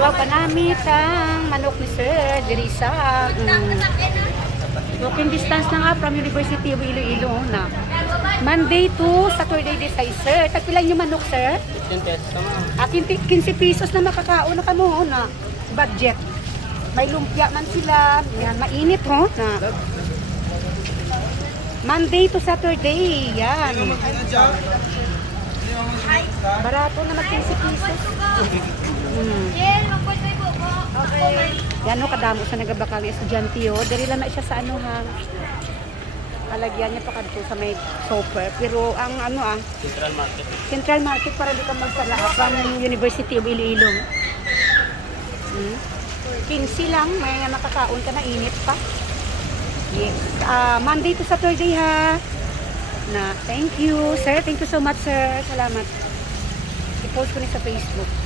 Iwa pa namin ang manok ni Sir Dirisa. Walking distance na nga from University of Iloilo na. Monday to Saturday di sa Sir. Tagpilan yung manok, Sir? 15 pesos naman. 15 pesos na makakaon na kamo na budget. May lumpia man sila. Yan, mainit ho na. Monday to Saturday. Yan. Barato na mag 15 pesos. Yan o, kadamo sa nagabakang estudyante o. Dari lang na siya sa ano ha. Alagyan niya pa kadto sa may software. Pero ang ano Central Market. Central Market para di ka magsala from University of Iloilo. 15 lang, may makakaon ka na init pa. Yes. Monday to Saturday ha. Na, thank you, sir. Thank you so much, sir. Salamat. I-post ko ni sa Facebook.